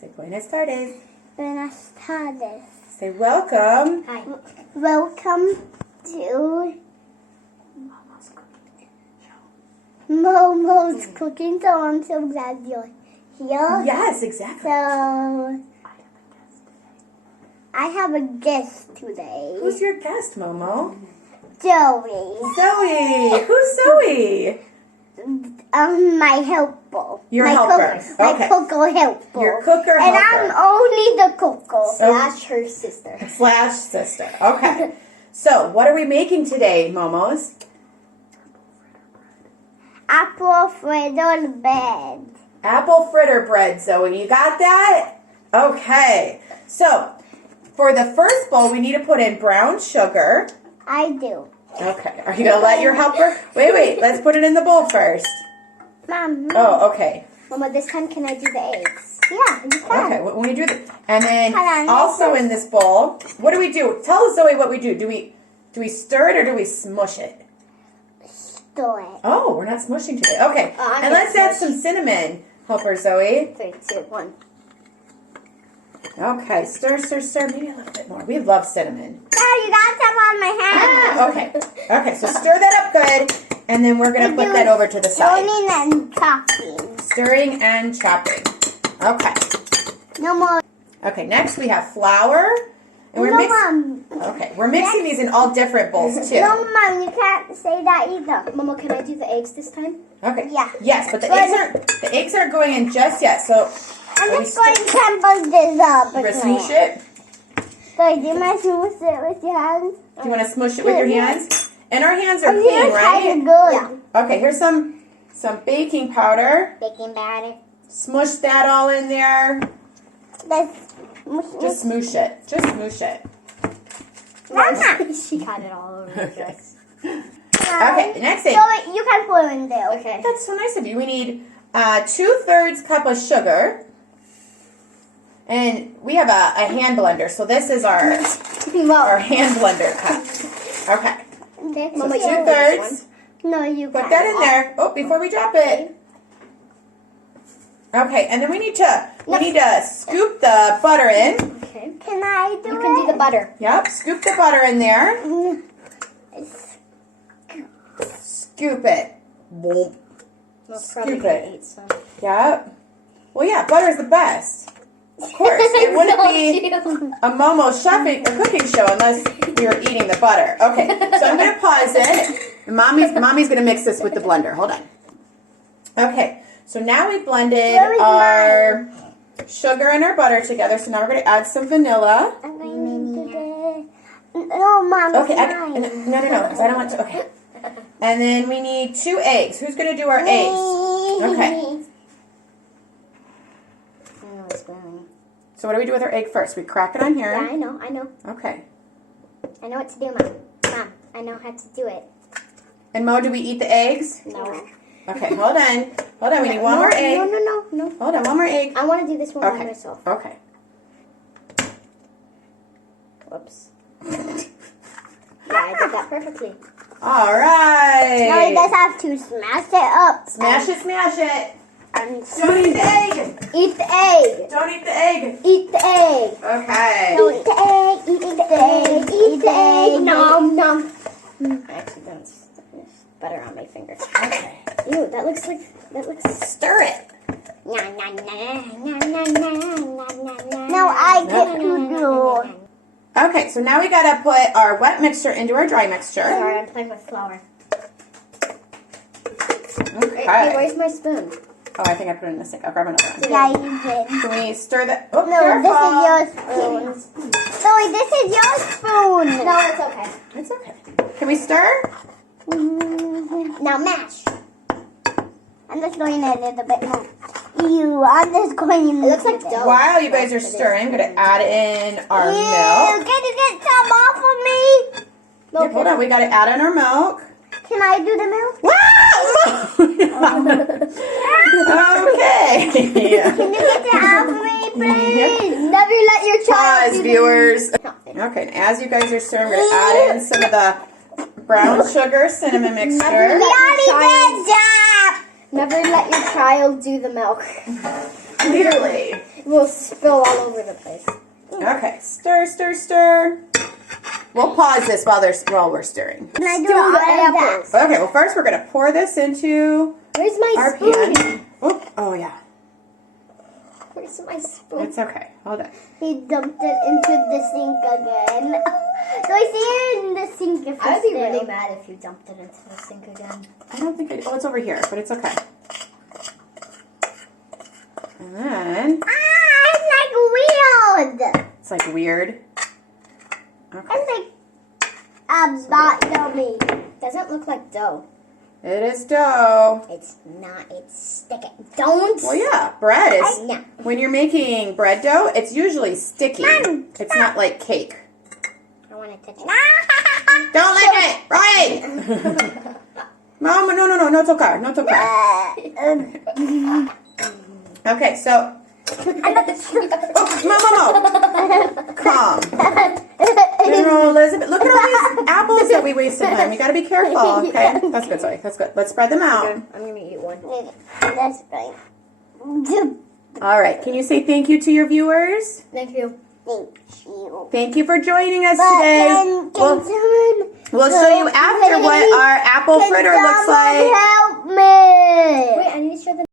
Say buenas tardes. Buenas tardes. Say welcome. Hi. Welcome to Momo's cooking. So I'm so glad you're here. Yes, exactly. So I have a guest today. Who's your guest, Momo? Zoey. Zoey. Who's Zoey? My helper. Your my helper. My Okay. cocoa helper. Your cooker And helper. I'm only the cocoa. Slash her sister. Slash sister. Okay. So, what are we making today, Momos? Apple fritter bread. Apple fritter bread, Zoe. You got that? Okay. So, for the first bowl, we need to put in brown sugar. I do. Okay. Are you going to let your helper? Wait. Let's put it in the bowl first. Mom. Oh, okay. Mama, this time can I do the eggs? Yeah, you can. Okay, when we do the, and then Hold on, also in this bowl, what do we do? Tell Zoe what we do. Do we stir it or do we smush it? Stir it. Oh, we're not smushing today. Okay, I'm and gonna let's add smush. some cinnamon. Helper Zoe. 3, 2, 1. Okay, stir. Maybe a little bit more. We love cinnamon. Oh, you got some on my hand. Okay, so stir that up good, and then we're gonna put that over to the side. Stirring and chopping. Stirring and chopping. Okay. No more. Okay, next we have flour. And we're Mom. Okay, we're mixing these in all different bowls too. No, Mom, you can't say that either. Mama, can I do the eggs this time? Okay. Yeah. Yes, but the eggs aren't going in just yet. So I'm just going to temper this up. we're gonna smoosh it. So do my smoosh it with your hands? Do you want to smoosh it with your hands? And our hands are I'm clean, right? Good. Yeah. Okay, here's some baking powder. Baking powder. Smush that all in there. Just smoosh it. Just smoosh it. Mama. She got it all over her dress. Okay, next thing. So you can put it in there. Okay. That's so nice of you. We need 2/3 cup of sugar. And we have a hand blender, so this is our hand blender cup. Okay. So Mama, 2/3. No, you Put that in there. Oh, before we drop it. Okay, and then we need to scoop the butter in. Okay. Can I do it? You can do the butter. Yep, scoop the butter in there. Scoop it. Boom. Scoop it. Yep. Well, yeah, butter's the best. Of course, it wouldn't be a Momo cooking show unless we were eating the butter. Okay, so I'm going to pause it. And Mommy's going to mix this with the blender. Hold on. Okay, so now we blended our sugar and our butter together. So now we're going to add some vanilla. No, Mom. Okay, no, because I don't want to. Okay. And then we need 2 eggs. Who's going to do our eggs? Okay. So what do we do with our egg first? We crack it on here. Yeah, I know. Okay. I know what to do, Mom. Mom, I know how to do it. And Mo, do we eat the eggs? No. Okay, hold on. We need one more egg. No. Hold on, one more egg. I want to do this one by myself. Okay. Whoops. Yeah, I did that perfectly. All right. Now we just have to smash it up. Smash it. And Don't eat the egg. Eat the egg. Don't eat the egg. Eat the egg. Okay. Eat the egg. Eat the egg. Eat the egg. Nom. Actually, that's butter on my finger. Okay. Ew, that looks. Stir it. Now I get to do. Okay, so now we gotta put our wet mixture into our dry mixture. Sorry, I'm playing with flour. Okay. Hey, where's my spoon? Oh, I think I put it in the sink. I'll grab another one. Yeah, you did. Can we stir that? Oh, No, careful. this is your spoon. Zoe, this is your spoon. No, it's okay. It's okay. Can we stir? Now mash. I'm just going a little bit more. I'm just going in. It looks like dough. While you guys are stirring, I'm going to add in our milk. Can you get some off of me? Yep, hold on, we got to add in our milk. Can I do the milk? Wow! Okay. Can you get it off of me, please? Never let your child Pause, viewers. Okay, and as you guys are stirring, we're going to add in some of the brown sugar cinnamon mixture. We already did that. Never let your child do the milk. Clearly. will spill all over the place. Okay, stir, stir, stir. We'll pause this while we're stirring. Can I do all the apples? Okay, well first we're gonna pour this into Where's my our spoon? pan. Oh yeah. Where's my spoon? It's okay. Hold on. He dumped it into the sink again. So I see it in the sink if I'd be really mad if you dumped it into the sink again. I don't think oh, it's over here, but it's okay. And then it's like weird. it's like weird. Okay. It's like not yummy. Doesn't look like dough. It is dough. It's not. It's sticky. Don't. Well, yeah, bread is. No. When you're making bread dough, it's usually sticky. It's not like cake. I want to touch it. Don't lick it, Ryan. Mom, no, it's okay. No, it's okay. Okay, so. Mom. Calm. No, Elizabeth, look at all these apples that we wasted, honey. We gotta be careful, okay? That's good, sorry. That's good. Let's spread them out. Okay, I'm gonna eat one. That's right. All right, can you say thank you to your viewers? Thank you. Thank you. Thank you for joining us today. We'll show you after what our apple fritter looks like. Help me. Wait, I need to show the